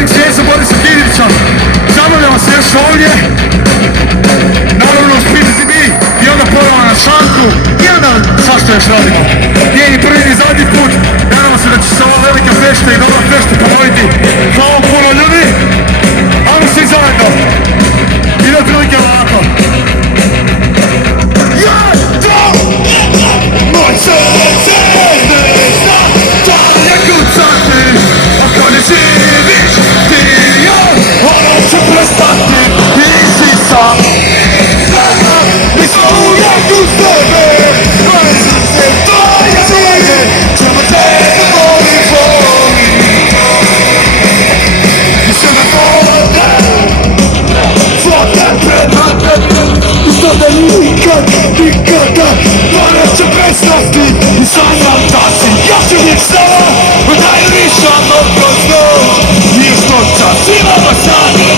predsjednik svijeta Borisa Kidrića. Zabavljamo se još ovdje. Naravno uspitati mi i onda ponovno na šanku i onda svašta još radimo. Nije ni prvi ni zadnji put. Nadamo se da će se ova velika fešta i dobra fešta ponoviti. Hvala puno ljudi. Ajmo svi zajedno. I da prilike ovako. Moj srce ne zna dalje kucati. Ako ne živiš ti još, ono će prestati. Nisi sam. Mi smo uvijek uz tebe. Moje srce tvoje. Samo tebe volim, volim. I samo vode. Vode prema tebi. I sada nikad, nikada. Ono će prestati. I sanjam da si još uvijek samo. Da jurišamo kroz. I još nocas imamo snage.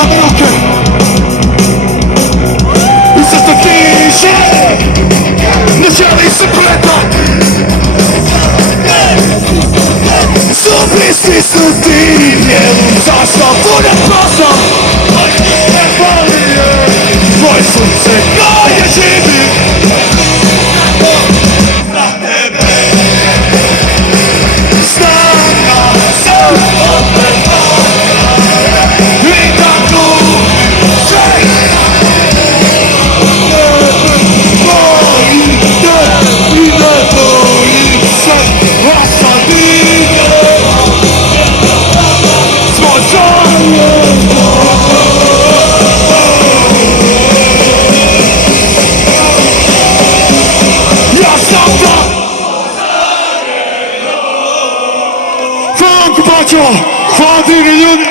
Ajde ruke. I sad se tiše. Ne želi se predat. Sublisti su divljen. Zašto budem prosto. Tvoj srce koje živi. Na tebe. Snaga sam opet moja. I tako sve. Moji tebi ne bojim se. A sad idemo. Svoj sanjam. Hvala Kopačevo, hvala divni ljudi!